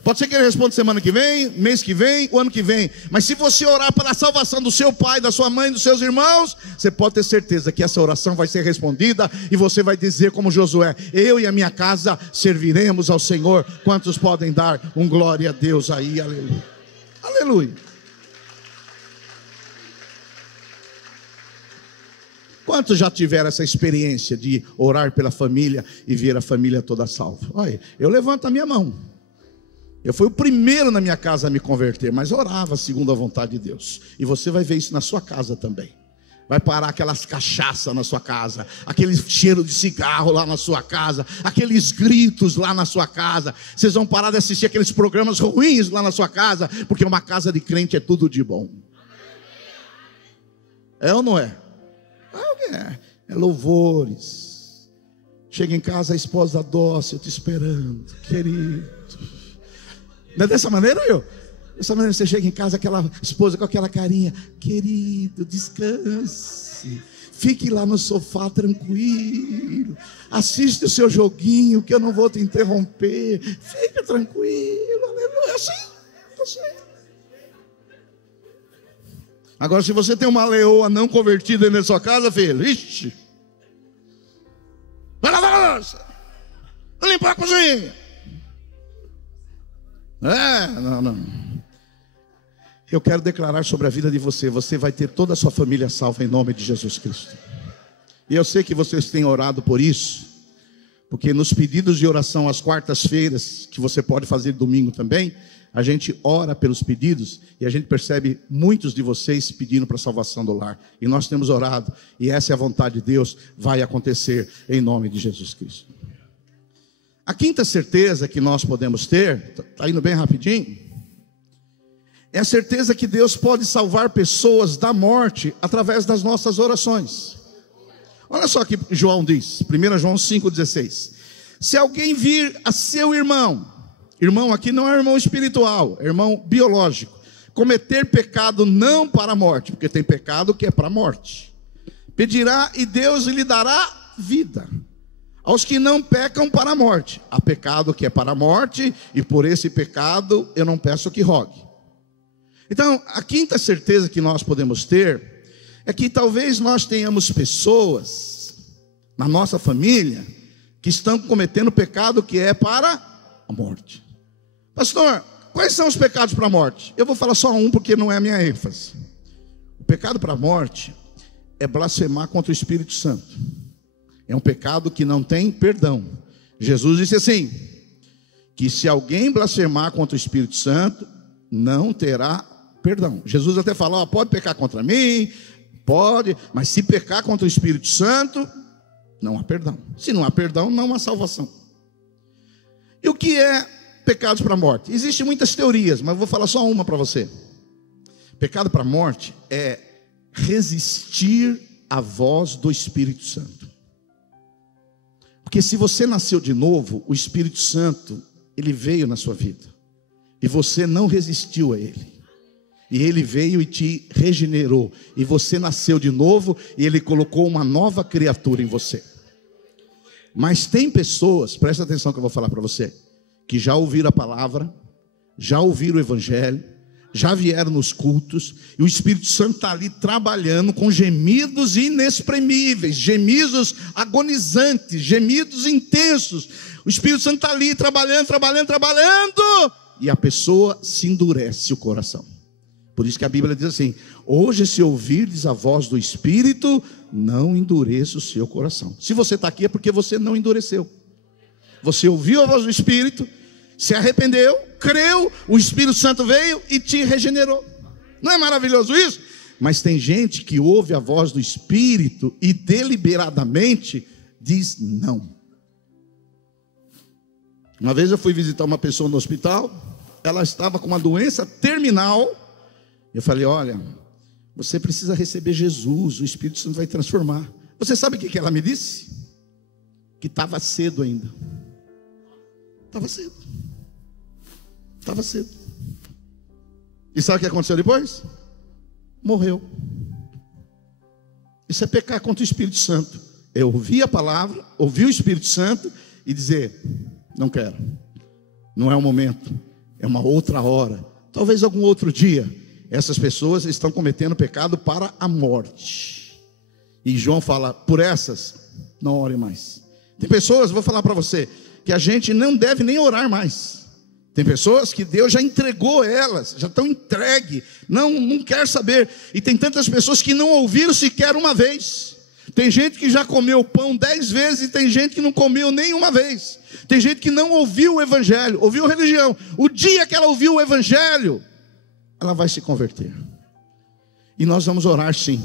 Pode ser que Ele responda semana que vem, mês que vem, o ano que vem. Mas se você orar para a salvação do seu pai, da sua mãe, dos seus irmãos, você pode ter certeza que essa oração vai ser respondida. E você vai dizer como Josué: eu e a minha casa serviremos ao Senhor. Quantos podem dar um glória a Deus aí? Aleluia. Aleluia. Quantos já tiveram essa experiência de orar pela família e ver a família toda salva? Olha, eu levanto a minha mão. Eu fui o primeiro na minha casa a me converter, mas orava segundo a vontade de Deus. E você vai ver isso na sua casa também. Vai parar aquelas cachaças na sua casa, aquele cheiro de cigarro lá na sua casa, aqueles gritos lá na sua casa. Vocês vão parar de assistir aqueles programas ruins lá na sua casa, porque uma casa de crente é tudo de bom. É ou não é? É louvores. Chega em casa, a esposa doce, eu te esperando, querido. Não é dessa maneira, eu? Dessa maneira você chega em casa, aquela esposa com aquela carinha: querido, descanse, fique lá no sofá tranquilo, assiste o seu joguinho que eu não vou te interromper, fica tranquilo, aleluia. É assim. Agora, se você tem uma leoa não convertida na sua casa, filho, ixi, vai lavar a louça, vai limpar a cozinha. Não. Eu quero declarar sobre a vida de você: você vai ter toda a sua família salva em nome de Jesus Cristo. E eu sei que vocês têm orado por isso, porque nos pedidos de oração às quartas-feiras, que você pode fazer domingo também, a gente ora pelos pedidos e a gente percebe muitos de vocês pedindo para a salvação do lar. E nós temos orado, e essa é a vontade de Deus, vai acontecer em nome de Jesus Cristo. A quinta certeza que nós podemos ter, está indo bem rapidinho, é a certeza que Deus pode salvar pessoas da morte através das nossas orações. Olha só o que João diz, 1 João 5,16. Se alguém vir a seu irmão aqui não é irmão espiritual, é irmão biológico, cometer pecado não para a morte, porque tem pecado que é para a morte, pedirá e Deus lhe dará vida. Aos que não pecam para a morte, há pecado que é para a morte, e por esse pecado eu não peço que rogue. Então, a quinta certeza que nós podemos ter é que talvez nós tenhamos pessoas na nossa família que estão cometendo pecado que é para a morte. Pastor, quais são os pecados para a morte? Eu vou falar só um porque não é a minha ênfase. O pecado para a morte é blasfemar contra o Espírito Santo. É um pecado que não tem perdão. Jesus disse assim, que se alguém blasfemar contra o Espírito Santo, não terá perdão. Jesus até falou, pode pecar contra mim, pode, mas se pecar contra o Espírito Santo, não há perdão. Se não há perdão, não há salvação. E o que é pecados para a morte? Existem muitas teorias, mas eu vou falar só uma para você. Pecado para a morte é resistir à voz do Espírito Santo. Porque se você nasceu de novo, o Espírito Santo, ele veio na sua vida. E você não resistiu a ele. E ele veio e te regenerou. E você nasceu de novo e ele colocou uma nova criatura em você. Mas tem pessoas, presta atenção que eu vou falar para você, que já ouviram a palavra, já ouviram o evangelho, já vieram nos cultos, e o Espírito Santo está ali trabalhando com gemidos inexprimíveis, gemidos agonizantes, gemidos intensos. O Espírito Santo está ali trabalhando, e a pessoa se endurece o coração. Por isso que a Bíblia diz assim: hoje, se ouvirdes a voz do Espírito, não endureça o seu coração. Se você está aqui é porque você não endureceu. Você ouviu a voz do Espírito, se arrependeu, creu, o Espírito Santo veio e te regenerou. Não é maravilhoso isso? Mas tem gente que ouve a voz do Espírito e deliberadamente diz não. Uma vez eu fui visitar uma pessoa no hospital, ela estava com uma doença terminal. Eu falei: olha, você precisa receber Jesus, o Espírito Santo vai transformar. Você sabe o que ela me disse? Que estava cedo ainda. Estava cedo. E sabe o que aconteceu depois? Morreu. Isso é pecar contra o Espírito Santo. É ouvir a palavra, ouvir o Espírito Santo e dizer: não quero, não é o momento, é uma outra hora, talvez algum outro dia. Essas pessoas estão cometendo pecado para a morte. E João fala: por essas, não ore mais. Tem pessoas, vou falar para você, que a gente não deve nem orar mais. Tem pessoas que Deus já entregou elas, já estão entregue, não quer saber. E tem tantas pessoas que não ouviram sequer uma vez. Tem gente que já comeu pão 10 vezes e tem gente que não comeu nenhuma vez. Tem gente que não ouviu o evangelho, ouviu religião. O dia que ela ouviu o evangelho, ela vai se converter. E nós vamos orar sim,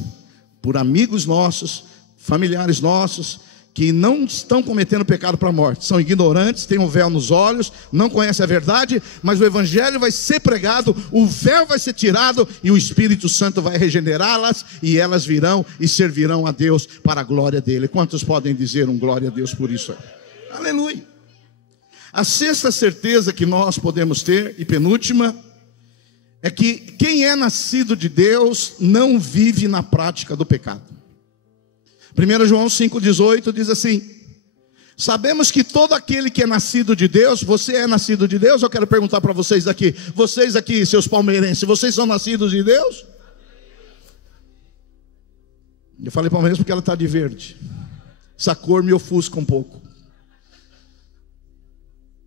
por amigos nossos, familiares nossos, que não estão cometendo pecado para a morte, são ignorantes, têm um véu nos olhos, não conhecem a verdade, mas o evangelho vai ser pregado, o véu vai ser tirado e o Espírito Santo vai regenerá-las, e elas virão e servirão a Deus para a glória dele. Quantos podem dizer um glória a Deus por isso? Aleluia. A sexta certeza que nós podemos ter, e penúltima, é que quem é nascido de Deus não vive na prática do pecado. 1 João 5,18 diz assim: sabemos que todo aquele que é nascido de Deus, você é nascido de Deus? Eu quero perguntar para vocês aqui, seus palmeirenses, vocês são nascidos de Deus? Eu falei palmeirense porque ela está de verde, essa cor me ofusca um pouco.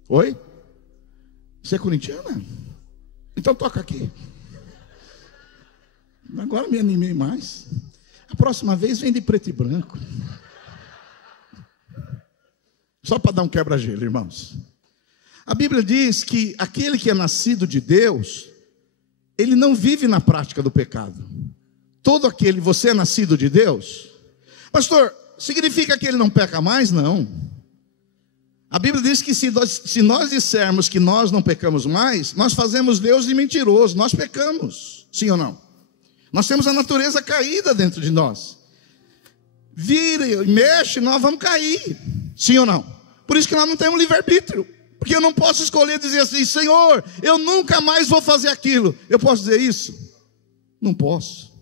Oi? Você é corintiana? Então toca aqui. Agora me animei mais. A próxima vez vem de preto e branco. Só para dar um quebra-gelo, irmãos. A Bíblia diz que aquele que é nascido de Deus, ele não vive na prática do pecado. Todo aquele, você é nascido de Deus? Pastor, significa que ele não peca mais? Não. A Bíblia diz que se nós dissermos que nós não pecamos mais, nós fazemos Deus de mentiroso, nós pecamos. Sim ou não? Nós temos a natureza caída dentro de nós. Vira e mexe, nós vamos cair. Sim ou não? Por isso que nós não temos livre-arbítrio. Porque eu não posso escolher dizer assim: Senhor, eu nunca mais vou fazer aquilo. Eu posso dizer isso? Não posso.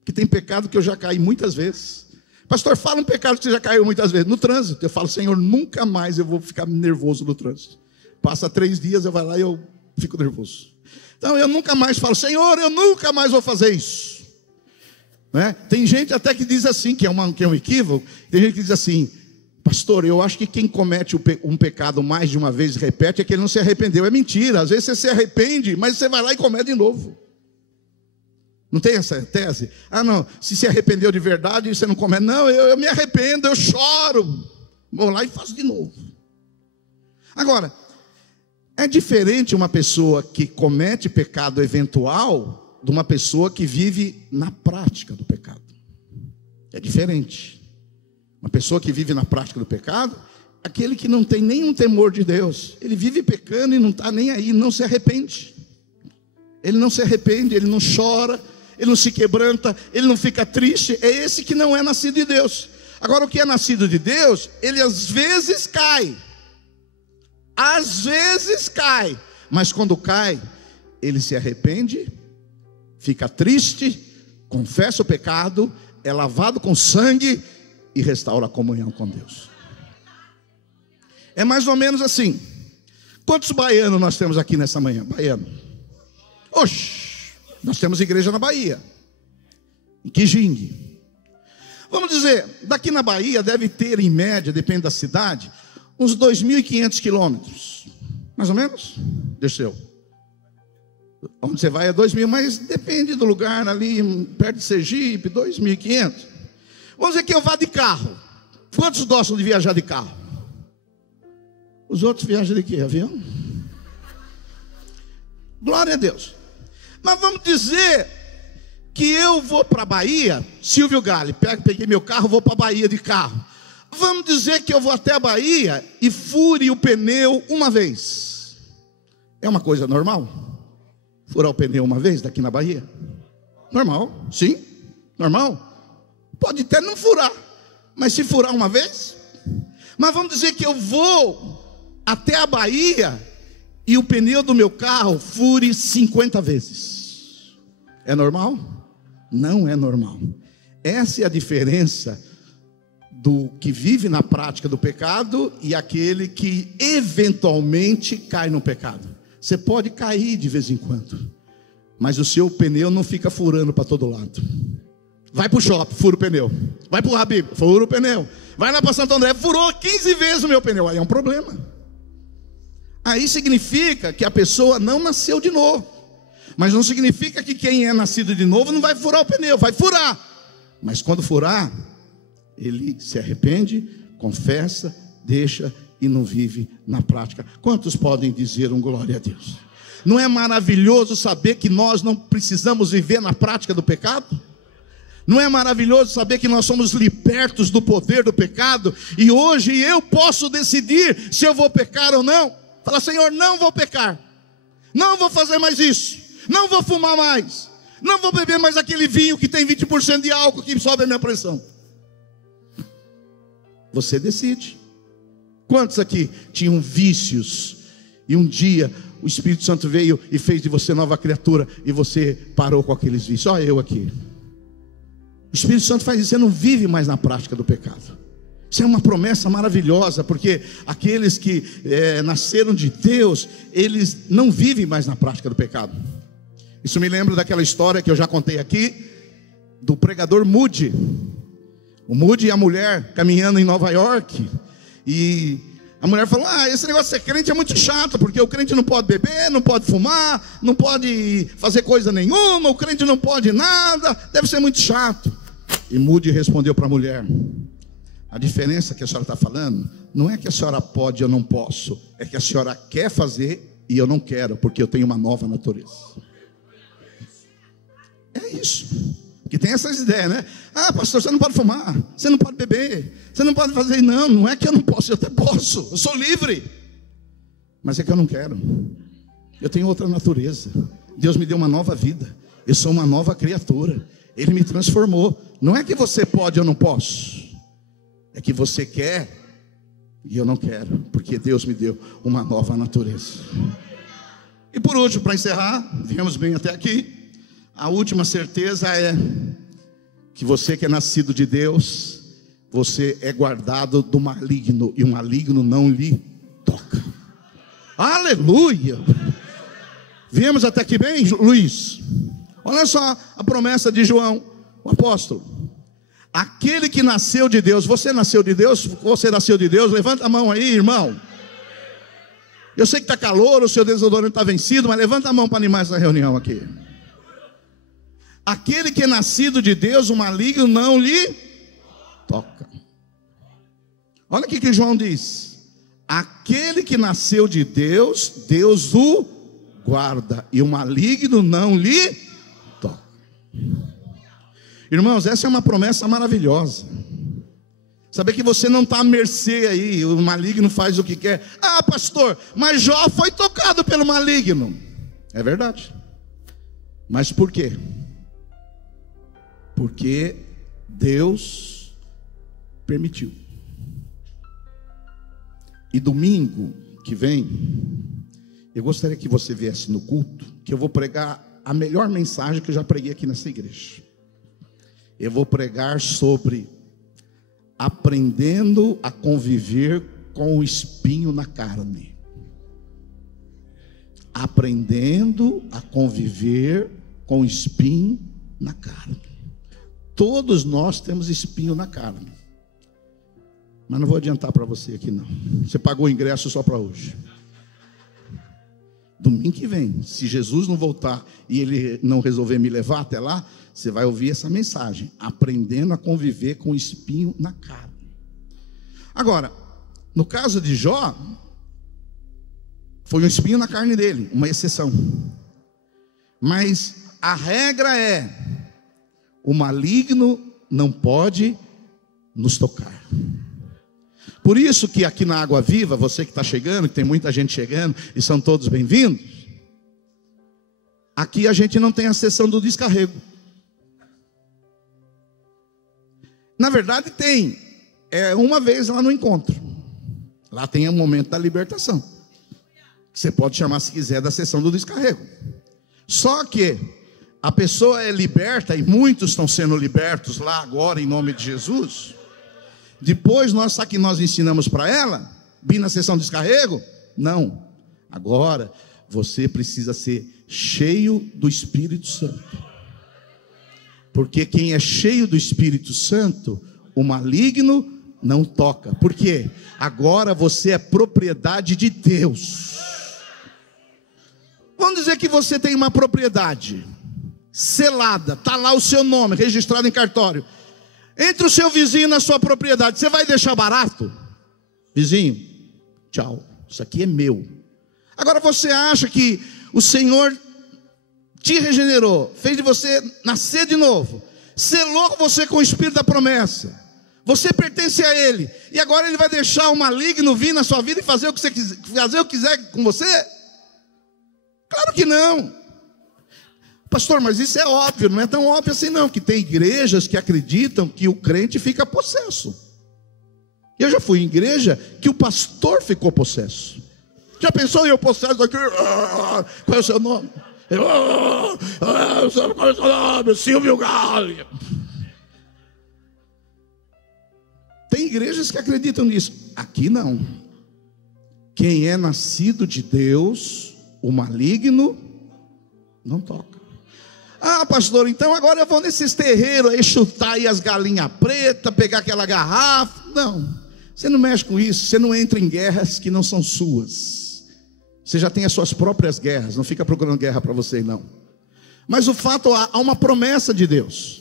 Porque tem pecado que eu já caí muitas vezes. Pastor, fala um pecado que você já caiu muitas vezes. No trânsito, eu falo: Senhor, nunca mais eu vou ficar nervoso no trânsito. Passa 3 dias, eu vou lá e eu fico nervoso. Então eu nunca mais falo: Senhor, eu nunca mais vou fazer isso. Né? Tem gente até que diz assim, que é um equívoco. Tem gente que diz assim: pastor, eu acho que quem comete um pecado mais de uma vez e repete é que ele não se arrependeu. É mentira, às vezes você se arrepende, mas você vai lá e comete de novo. Não tem essa tese? Ah não, se arrependeu de verdade, você não comete. Não, eu me arrependo, eu choro, vou lá e faço de novo. Agora, é diferente uma pessoa que comete pecado eventual de uma pessoa que vive na prática do pecado. É diferente. Uma pessoa que vive na prática do pecado, aquele que não tem nenhum temor de Deus, ele vive pecando e não está nem aí, não se arrepende. Ele não se arrepende, ele não chora, ele não se quebranta, ele não fica triste. É esse que não é nascido de Deus. Agora, o que é nascido de Deus, ele às vezes cai. Às vezes cai. Mas quando cai, ele se arrepende, fica triste, confessa o pecado, é lavado com sangue e restaura a comunhão com Deus. É mais ou menos assim. Quantos baianos nós temos aqui nessa manhã? Baiano. Oxe, nós temos igreja na Bahia, em Quijingue. Vamos dizer, daqui na Bahia deve ter em média, depende da cidade, uns 2.500 quilômetros. Mais ou menos? Desceu. Onde você vai é 2.000, mas depende do lugar ali, perto de Sergipe, 2.500. Vamos dizer que eu vá de carro. Quantos gostam de viajar de carro? Os outros viajam de quê? Avião? Glória a Deus. Mas vamos dizer que eu vou para a Bahia, Silvio Galli, peguei meu carro, vou para a Bahia de carro. Vamos dizer que eu vou até a Bahia e fure o pneu uma vez. É uma coisa normal? Furar o pneu uma vez daqui na Bahia? Normal, sim, normal. Pode até não furar, mas se furar uma vez. Mas vamos dizer que eu vou até a Bahia e o pneu do meu carro fure 50 vezes. É normal? Não é normal. Essa é a diferença do que vive na prática do pecado e aquele que eventualmente cai no pecado. Você pode cair de vez em quando, mas o seu pneu não fica furando para todo lado. Vai para o shopping, fura o pneu. Vai para o Habib, fura o pneu. Vai lá para Santo André, furou 15 vezes o meu pneu. Aí é um problema. Aí significa que a pessoa não nasceu de novo. Mas não significa que quem é nascido de novo não vai furar o pneu, vai furar. Mas quando furar, ele se arrepende, confessa, deixa e não vive na prática. Quantos podem dizer um glória a Deus? Não é maravilhoso saber que nós não precisamos viver na prática do pecado? Não é maravilhoso saber que nós somos libertos do poder do pecado? E hoje eu posso decidir se eu vou pecar ou não. Fala, Senhor, não vou pecar, não vou fazer mais isso, não vou fumar mais, não vou beber mais aquele vinho que tem 20% de álcool que sobe a minha pressão. Você decide. Quantos aqui tinham vícios e um dia o Espírito Santo veio e fez de você nova criatura e você parou com aqueles vícios? Só eu aqui. O Espírito Santo faz isso, você não vive mais na prática do pecado. Isso é uma promessa maravilhosa, porque aqueles que nasceram de Deus, eles não vivem mais na prática do pecado. Isso me lembra daquela história que eu já contei aqui, do pregador Moody. O Moody e a mulher caminhando em Nova York, e a mulher falou, esse negócio de ser crente é muito chato, porque o crente não pode beber, não pode fumar, não pode fazer coisa nenhuma, o crente não pode nada, deve ser muito chato. E Moody respondeu para a mulher, a diferença que a senhora está falando, não é que a senhora pode e eu não posso, é que a senhora quer fazer e eu não quero, porque eu tenho uma nova natureza. É isso. Que tem essas ideias, né? Pastor, você não pode fumar, você não pode beber, você não pode fazer. Não, não é que eu não posso, eu até posso, eu sou livre. Mas é que eu não quero. Eu tenho outra natureza. Deus me deu uma nova vida. Eu sou uma nova criatura. Ele me transformou. Não é que você pode, eu não posso. É que você quer e eu não quero, porque Deus me deu uma nova natureza. E por último, para encerrar, viemos bem até aqui. A última certeza é que você que é nascido de Deus, você é guardado do maligno, e o maligno não lhe toca. Aleluia! Viemos até aqui bem, Luiz? Olha só a promessa de João, o apóstolo. Aquele que nasceu de Deus, você nasceu de Deus? Você nasceu de Deus? Levanta a mão aí, irmão. Eu sei que está calor, o seu desodorante está vencido, mas levanta a mão para animar essa reunião aqui. Aquele que é nascido de Deus, o maligno não lhe toca. Olha o que João diz. Aquele que nasceu de Deus, Deus o guarda, e o maligno não lhe toca. Irmãos, essa é uma promessa maravilhosa. Saber que você não está à mercê aí, o maligno faz o que quer. Ah, pastor, mas Jó foi tocado pelo maligno. É verdade. Mas por quê? Porque Deus permitiu. E domingo que vem, eu gostaria que você viesse no culto, que eu vou pregar a melhor mensagem que eu já preguei aqui nessa igreja. Eu vou pregar sobre aprendendo a conviver com o espinho na carne. Aprendendo a conviver com o espinho na carne. Todos nós temos espinho na carne. Mas não vou adiantar para você aqui não. Você pagou o ingresso só para hoje. Domingo que vem, se Jesus não voltar e ele não resolver me levar até lá, você vai ouvir essa mensagem. Aprendendo a conviver com o espinho na carne. Agora, no caso de Jó, foi um espinho na carne dele, uma exceção. Mas a regra é: o maligno não pode nos tocar. Por isso que aqui na Água Viva, você que está chegando, que tem muita gente chegando, e são todos bem-vindos, aqui a gente não tem a sessão do descarrego. Na verdade tem, é uma vez lá no encontro. Lá tem um momento da libertação. Você pode chamar, se quiser, da sessão do descarrego. Só que a pessoa é liberta, e muitos estão sendo libertos lá agora, em nome de Jesus. Depois, sabe que nós ensinamos para ela? Vir na sessão de descarrego? Não. Agora, você precisa ser cheio do Espírito Santo. Porque quem é cheio do Espírito Santo, o maligno não toca. Por quê? Agora você é propriedade de Deus. Vamos dizer que você tem uma propriedade selada, está lá o seu nome, registrado em cartório. Entre o seu vizinho na sua propriedade, você vai deixar barato? Vizinho, tchau, isso aqui é meu. Agora você acha que o Senhor te regenerou, fez de você nascer de novo, selou você com o Espírito da promessa, você pertence a Ele, e agora Ele vai deixar o maligno vir na sua vida e fazer o que você quiser, fazer o que quiser com você? Claro que não. Pastor, mas isso é óbvio. Não é tão óbvio assim não, que tem igrejas que acreditam que o crente fica possesso. Eu já fui em igreja que o pastor ficou possesso. Já pensou em eu possesso aqui? Qual é o seu nome? Qual é o seu nome? Silvio Galli. Tem igrejas que acreditam nisso. Aqui não. Quem é nascido de Deus, o maligno não toca. Ah, pastor, então agora eu vou nesses terreiros aí chutar aí as galinhas pretas, pegar aquela garrafa. Não, você não mexe com isso. Você não entra em guerras que não são suas. Você já tem as suas próprias guerras. Não fica procurando guerra para você, não. Mas o fato, há uma promessa de Deus.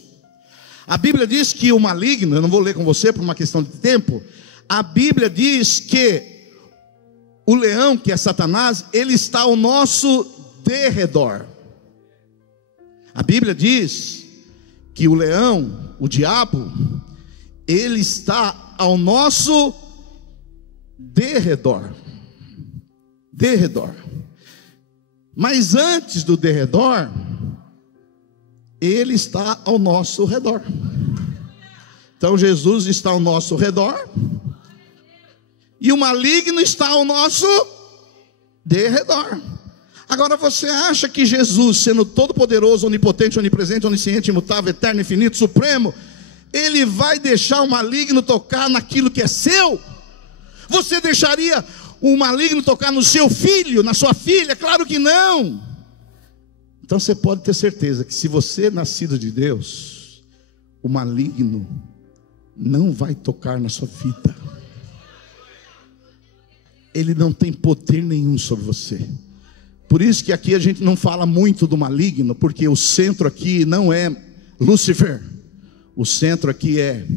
A Bíblia diz que o maligno, eu não vou ler com você por uma questão de tempo. A Bíblia diz que o leão, que é Satanás, ele está ao nosso derredor. A Bíblia diz que o leão, o diabo, ele está ao nosso derredor. Derredor. Mas antes do derredor, ele está ao nosso redor. Então Jesus está ao nosso redor, e o maligno está ao nosso derredor. Agora você acha que Jesus, sendo todo poderoso, onipotente, onipresente, onisciente, imutável, eterno, infinito, supremo, ele vai deixar o maligno tocar naquilo que é seu? Você deixaria o maligno tocar no seu filho, na sua filha? Claro que não. Então você pode ter certeza que se você é nascido de Deus, o maligno não vai tocar na sua vida. Ele não tem poder nenhum sobre você. Por isso que aqui a gente não fala muito do maligno, porque o centro aqui não é Lúcifer. O centro aqui é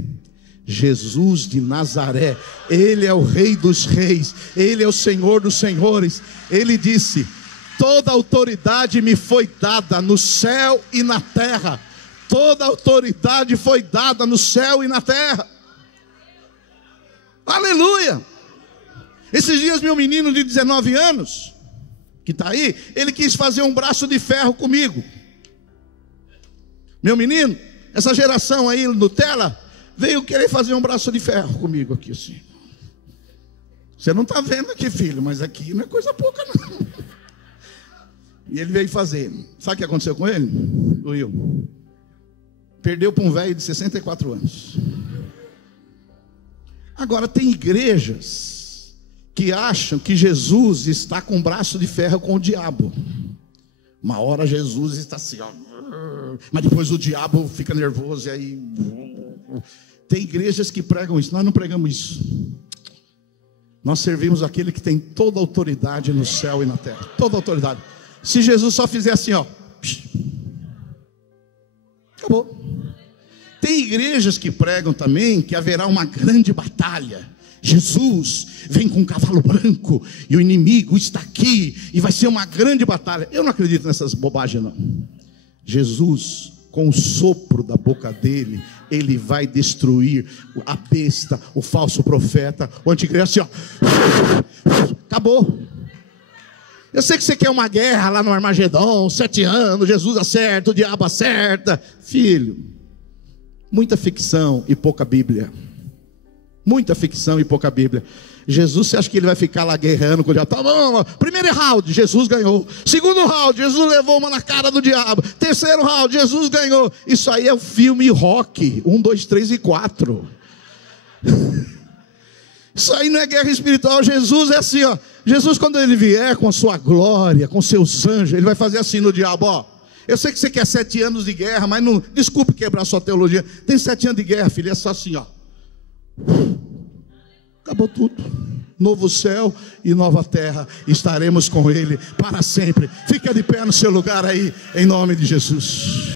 Jesus de Nazaré. Ele é o Rei dos Reis, Ele é o Senhor dos Senhores. Ele disse: toda autoridade me foi dada no céu e na terra. Toda autoridade foi dada no céu e na terra. Aleluia! Esses dias meu menino de 19 anos, que está aí, ele quis fazer um braço de ferro comigo. Meu menino, essa geração aí, Nutella, veio querer fazer um braço de ferro comigo aqui assim. Você não está vendo aqui, filho, mas aqui não é coisa pouca não. E ele veio fazer. Sabe o que aconteceu com ele? Will. Perdeu para um velho de 64 anos. Agora tem igrejas que acham que Jesus está com um braço de ferro com o diabo. Uma hora Jesus está assim, ó, mas depois o diabo fica nervoso e aí... Tem igrejas que pregam isso. Nós não pregamos isso. Nós servimos aquele que tem toda a autoridade no céu e na terra. Toda a autoridade. Se Jesus só fizer assim, ó, acabou. Tem igrejas que pregam também que haverá uma grande batalha. Jesus vem com um cavalo branco e o inimigo está aqui e vai ser uma grande batalha. Eu não acredito nessas bobagens não. Jesus, com o sopro da boca dele, ele vai destruir a besta, o falso profeta, o anticristo, assim, ó. Acabou. Eu sei que você quer uma guerra lá no Armagedon, 7 anos, Jesus acerta, o diabo acerta. Filho, muita ficção e pouca Bíblia. Muita ficção e pouca Bíblia. Jesus, você acha que ele vai ficar lá guerreando com o diabo? Tá bom, primeiro round, Jesus ganhou. Segundo round, Jesus levou uma na cara do diabo. Terceiro round, Jesus ganhou. Isso aí é o filme Rock 1, 2, 3 e 4. Isso aí não é guerra espiritual. Jesus é assim, ó. Jesus, quando ele vier com a sua glória, com seus anjos, ele vai fazer assim no diabo, ó. Eu sei que você quer 7 anos de guerra, mas não, desculpe quebrar sua teologia. Tem 7 anos de guerra, filho, é só assim, ó. Acabou tudo. Novo céu e nova terra. Estaremos com ele para sempre. Fica de pé no seu lugar aí, em nome de Jesus.